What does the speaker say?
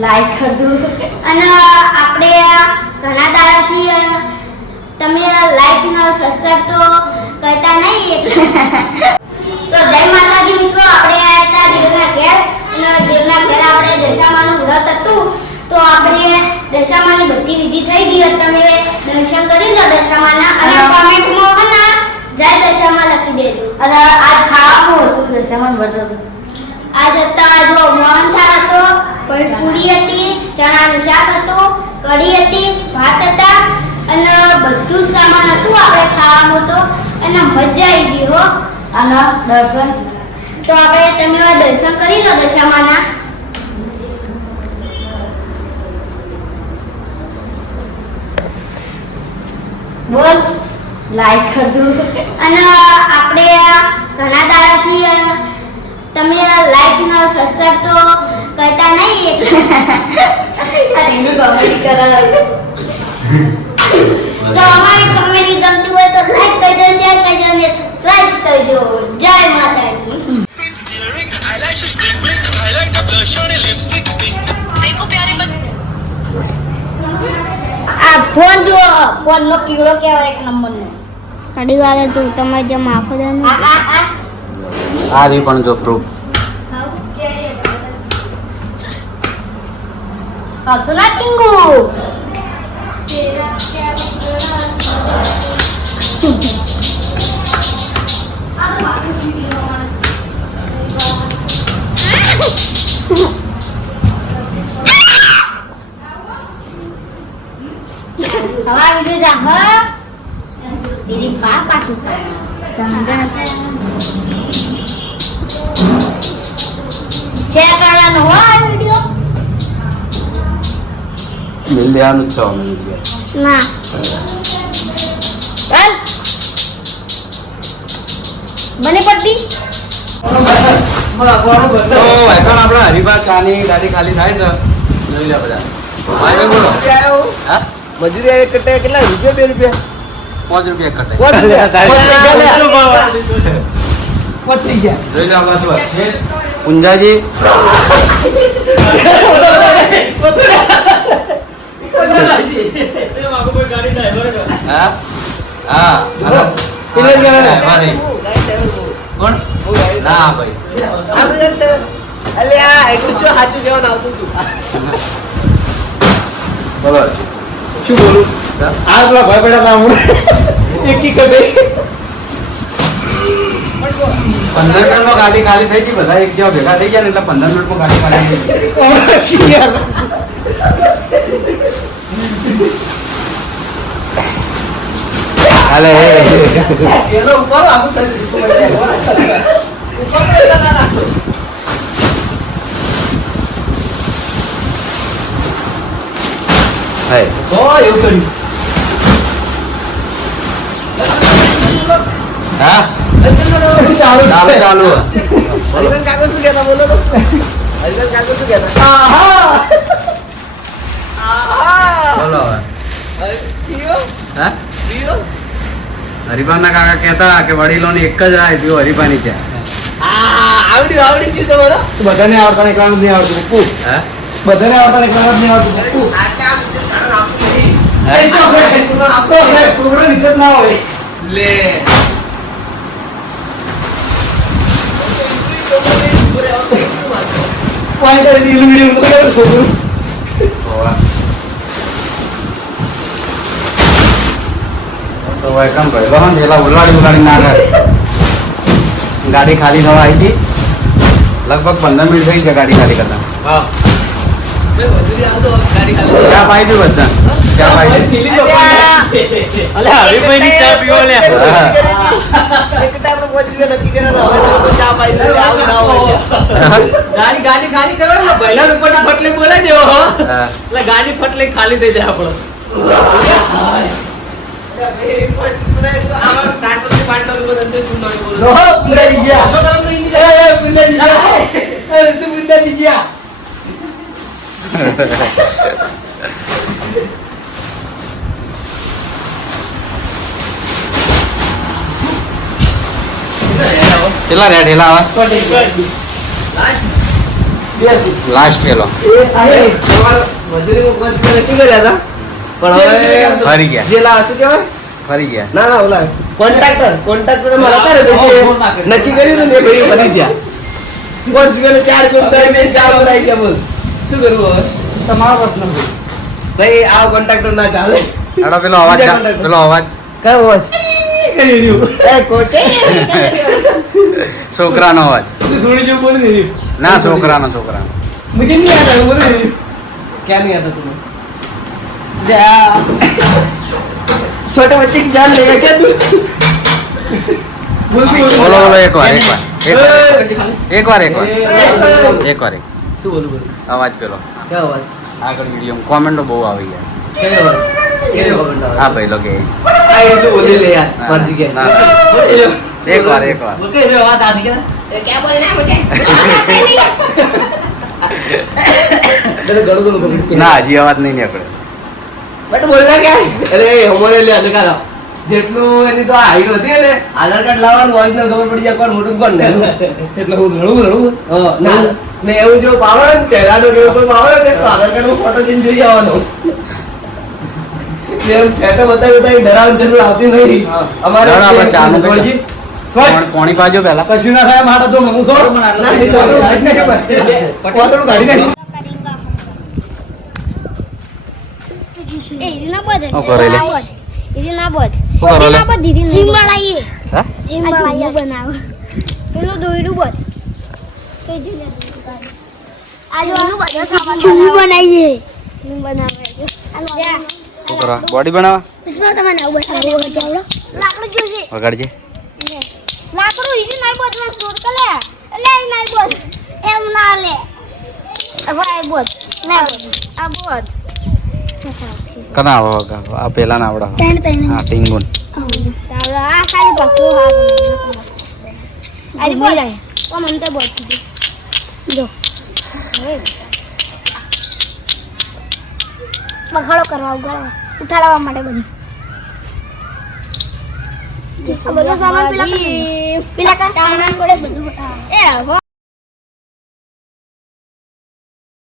Like કરજો. અને આપણે ઘણા દાડાથી તમે લાઈક ન સબસ્ક્રાઇબ તો કરતા નહીં તો. જય માતાજી મિત્રો આપણે આયા દેવના ઘેર. અને દેવના ઘેર આપણે દશામાનું વ્રત હતું. તો આપણે દશામાની બધી વિધિ થઈ ગઈ તમે દર્શન કરી લો દશામાના. અને કોમેન્ટમાં હે જય દશામાં લખી દેજો. અને આજ ખાવાનું હતું દશામાન વ્રત હતું. આજ હતા આજ પૂરી હતી ચણાનું શાક હતું કઢી હતી ભાત હતા અને બધું સામાન હતું આપણે ખાવાનું તો અને મજા આવી ગઈ હો. અને દર્શન? તો આપણે તમે દર્શન કરી લો દશામાના. બોલ લાઈક કરજો. અને આપણે ઘણા દાડાથી તમે લાઈક ન સબસ્ક્રાઇબ તો નહીં આ ટીવી કોમેડી કરાવે તો અમારી કોમેડી ગમતી હોય તો લાઈક કરજો શેર કરજો અને સબસ્ક્રાઇબ કરજો જય માતાજી Earring, eyelashes bling bling, highlighter, blush on lipstick pink. देखो प्यारे बच्चे આ ફોન જો ફોન નો કીડો કહેવાય એક નંબર નો ઘડી વાર જો તમારે જેમ આખો દે આ આ આ આ રહ્યું પણ જો પ્રૂફ હસના કિંગુ હવા વિડિયો જા હ તેરી પા પાછું શેર મિલ દેવાનું જ છે અમે વીડિયો. ના ચાલ બની પડતી આપણે હરિભા ચાની ગાડી ખાલી થાય છે જોઈ લે બધા બોલો હા મજૂરી એક કટે કેટલા રૂપિયા બે રૂપિયા પાંચ રૂપિયા કટે પાંચ રૂપિયા. જોઈ ગયા લે આ બાજુ પુંજાજી હા? હા. કોણ? ના ભાઈ. અલ્યા એટલું જો સાચું કહેવાનું આવતું હતું. બરાબર છે શું બોલું? આ પેલા ભાઈ બેઠા હતા હું એકી પંદર મિનિટમાં ગાડી ખાલી થઈ ગઈ બધા એક જેવા ભેગા થઈ ગયા ને એટલે પંદર મિનિટમાં ગાડી ખાલી થઈ ગઈ. હમણાં શી યાર. હાલે એનો ઉપર આખું થઈ ગયું. ઉપર તો એટલા ના નાખો. હાય તો એવું કર્યું હા ચાલુ ચાલુ ચાલુ હરિભાઈ કાકો શું કહેતા બોલો તો હરિભાઈ કાકો શું કહેતા આહા આહા બોલો હવે અરે, થયો? હા થયો? હરિભાના કાકા કહેતા કે વડીલોની એક જ રાહ થયું હરિભાની ચા આવડ્યું આવડી ગયું તમારો બધાને આવડતા ને એકલાનું નહીં આવડતું પપ્પુ બધાને આવડતા ને એકલાનું જ નહીં આવડતું ના હોય લે પોઈન્ટ કરી વીડિયો મૂકો તો છોકરું તો વેલકમ ભાઈ બહન પેલા ઉલાડી ઉલાડી નાખે ગાડી ખાલી થવા આવી હતી લગભગ પંદર મિનિટ થઈ છે ગાડી ખાલી કરતા ચા પાઈ દઉં બધા ચા પાઈ ના હોય. ગાડી ને ફટલે. એટલે ખાલી થઈ જાય આપણો કેટલા રેડ હેલા લાસ્ટ સવાર મજૂરી કર્યા હતા? પણ હવે ફરી ગયા. જેલા શું કહેવાય? ફરી ગયા. ના ના ઓલા કોન્ટ્રાક્ટર કોન્ટ્રાક્ટરમાં હતા ને નક્કી કર્યું ને ભાઈ ફરી ગયા. બસ ગયો ચાર ગુણ બે ચાર બનાવી ગયા બોલ. શું કરવું હવે? તમારો પ્રશ્ન ભાઈ આ કોન્ટ્રાક્ટર ના ચાલે. અડો પેલો અવાજ પેલો અવાજ. કયો અવાજ? છોકરાનો અવાજ. સુણી જો બોલી ના છોકરાનો છોકરાનો. મુજે નહીં આતા બોલી ક્યાં નહીં આતા તું? जा छोटे बच्चे की जान लेगा क्या तू बोल बोल બોલો બોલો એક વાર એક વાર એક વાર એક વાર એક વાર એક શું બોલું બોલું અવાજ પેલો क्या अवाज આગળ વિડીયો કોમેન્ટો બહુ આવી ગયા क्या अवाज क्या अवाज હા ભાઈ લોકો એ. आ ये तो बोले ले यार मर्जी के ના. बोले लो એક વાર એક વાર बोल के ये आवाज आती क्या क्या बोलना है मुझे मैं तो गड़ू गड़ू पकड़ के ના હજી અવાજ નહીં નીકળે બટ બોલના ક્યાં? અરે હમોને લે અધકાર જેટલું એની તો હાઈટ હતી ને આધાર કાર્ડ લાવવાનું ઓરિજિનલ ખબર પડી જાય કોણ મોટું કોણ ને? એટલે હું રડું રડું. હા ના ને એવું જો પાવર ને ચહેરાનો કેવો કોઈ પાવર ને તો આધાર કાર્ડ ફોટો જઈને જોઈ આવવાનો. એટલે એમ ફેટો બતાવી બતાવી ડરાવવાની જરૂર આવતી નહીં. અમારે ચાલો સોળ. કોણ- પાજો પહેલા. કશું ના થાય મારા તો હું સોળ. પણ નહીં, સોળ કાઢી નાખ્યું ના બોધ. કરે લે? ના બોધ. શું કરો લે? દીદી જીમ બનાવીએ હા? જીમ બનાવીએ બનાવ. પેલું દોયડું બોધ. તે જો લે બનાવે. બોડી બનાવો? વગાડજે. લાકડું ઈની નાઈ બોધમાં સોર કલે એટલે ઈ નાઈ બોધ. એમ ના લે. હવે આ બોધ. ના આ બોધ. કના આ પેલા ના આવડા હા ટીંગુન આ ખાલી બસો હા અરે બોલ ઓ મને તો બોલ જો બખાડો કરવા ઉગાડવા ઉઠાડવા માટે બધી બધો સામાન પેલા પેલા કા સામાન જોડે બધું બતાવો એ